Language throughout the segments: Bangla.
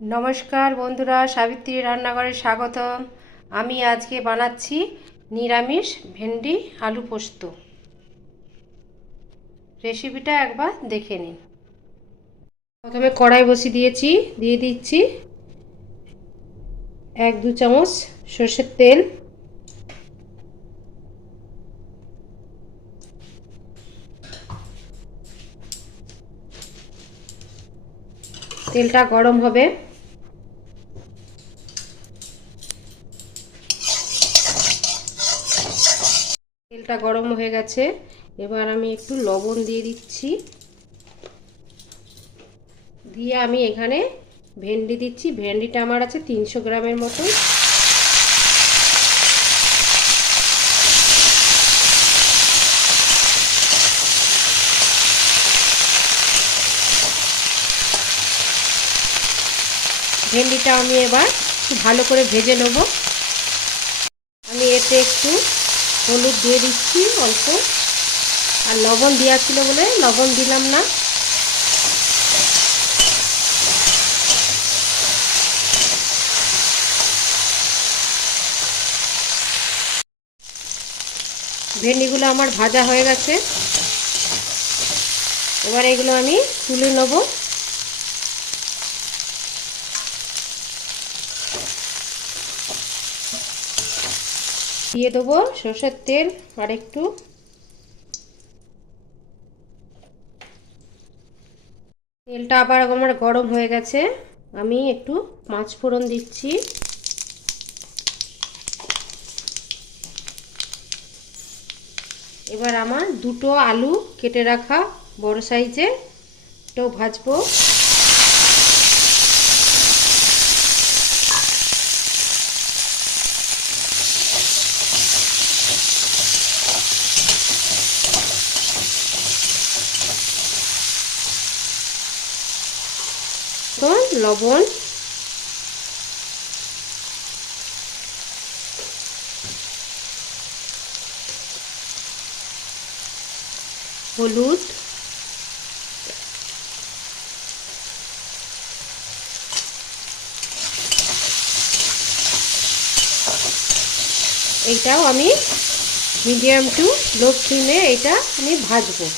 নমস্কার বন্ধুরা, সাবিত্রী রান্নাঘরে স্বাগতম। আমি আজকে বানাচ্ছি নিরামিষ ভেন্ডি আলু পোস্ত। রেসিপিটা একবার দেখে নিন। প্রথমে কড়াই বসিয়ে দিয়েছি, দিয়ে দিচ্ছি 1-2 চামচ সর্ষের তেল। তেলটা গরম হবে। তেলটা গরম হয়ে গেছে, এবার আমি একটু লবণ দিয়ে দিচ্ছি। দিয়ে আমি এখানে ভেন্ডি দিচ্ছি। ভেন্ডিটা আমার আছে 300 গ্রামের মতো। ভেন্ডিটা আমি এবার একটু ভালো করে ভেজে নেব। আমি এতে একটু হলুদ দিয়ে দিচ্ছি অল্প, আর লবণ দেওয়া ছিল বলে লবণ দিলাম না। ভেন্ডিগুলো আমার ভাজা হয়ে গেছে, এবার এগুলো আমি তুলে নেব। দিয়ে দেবো সরষের তেল আর একটু। তেলটা আবার আমার গরম হয়ে গেছে, আমি একটু 5 ফোড়ন দিচ্ছি। এবার আমার 2টো আলু কেটে রাখা বড় সাইজের, এটাও ভাজবো। তো লবণ, হলুদ, এইটাও আমি মিডিয়াম টু লো ফ্লেমে এটা আমি ভাজবো।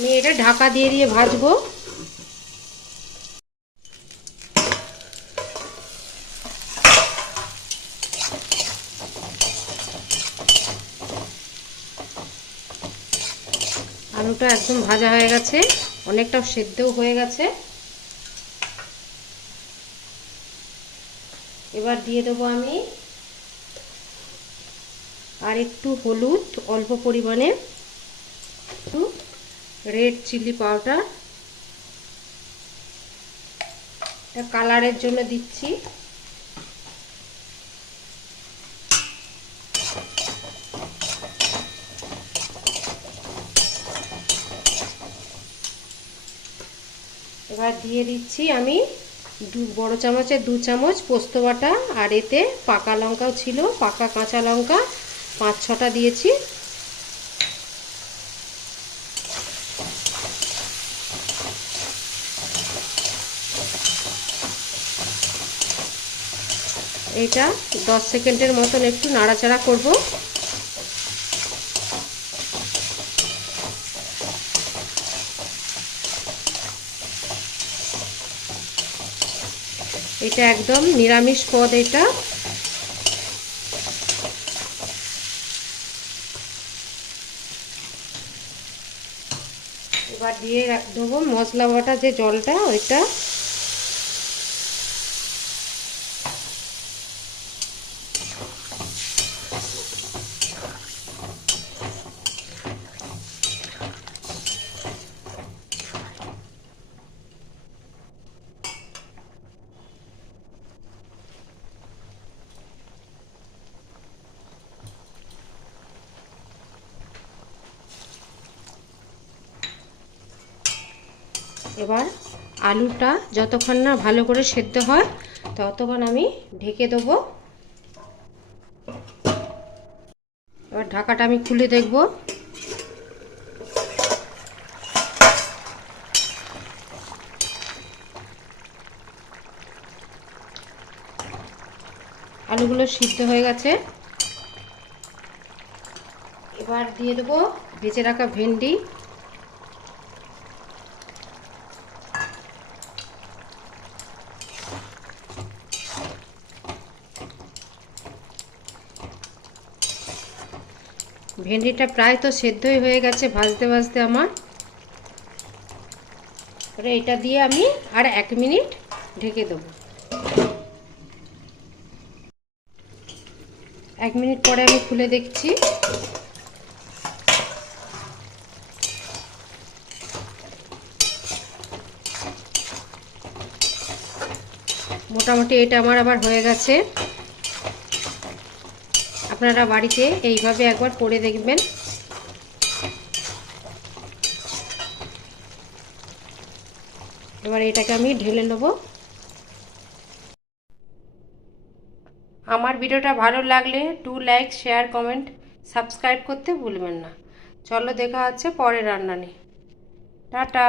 আমি এটা ঢাকা দিয়ে দিয়ে ভাজবো। আলুটা একদম ভাজা হয়ে গেছে, অনেকটা সেদ্ধও হয়ে গেছে। এবার দিয়ে দেবো আমি আর একটু হলুদ, অল্প পরিমাণে একটু রেড চিলি পাউডার, এটা কালারের জন্য দিচ্ছি। এবার দিয়ে দিচ্ছি আমি বড় চামচের 2 চামচ পোস্ত বাটা, আর এতে পাকা লঙ্কাও ছিল, পাকা কাঁচা লঙ্কা 5-6টা দিয়েছি। এটা 10 সেকেন্ডের মতন একটু নাড়াচাড়া করব। এটা একদম নিরামিষ পদ এটা। এবার দিয়ে দেবো মশলা বাটা যে জলটা, ওইটা। এবার আলুটা যতক্ষণ না ভালো করে সেদ্ধ হয় ততক্ষণ আমি ঢেকে দেবো। এবার ঢাকাটা আমি খুলে দেখব। আলুগুলো সিদ্ধ হয়ে গেছে। এবার দিয়ে দেবো ভেজে রাখা ভেন্ডি। ভেন্ডিটা প্রায় তো সেদ্ধই হয়ে গেছে ভাজতে ভাজতে আমার। এবারে এটা দিয়ে আমি আর 1 মিনিট ঢেকে দেবো। 1 মিনিট পরে আমি খুলে দেখছি। মোটামুটি এটা আমার আবার হয়ে গেছে। আপনারা বাড়িতে এইভাবে একবার করে দেখবেন। এবার এটাকে আমি ঢেলে নেব। আমার ভিডিওটা ভালো লাগলে লাইক শেয়ার কমেন্ট সাবস্ক্রাইব করতে ভুলবেন না। চলো দেখা হচ্ছে পরের রান্না নিয়ে। টাটা।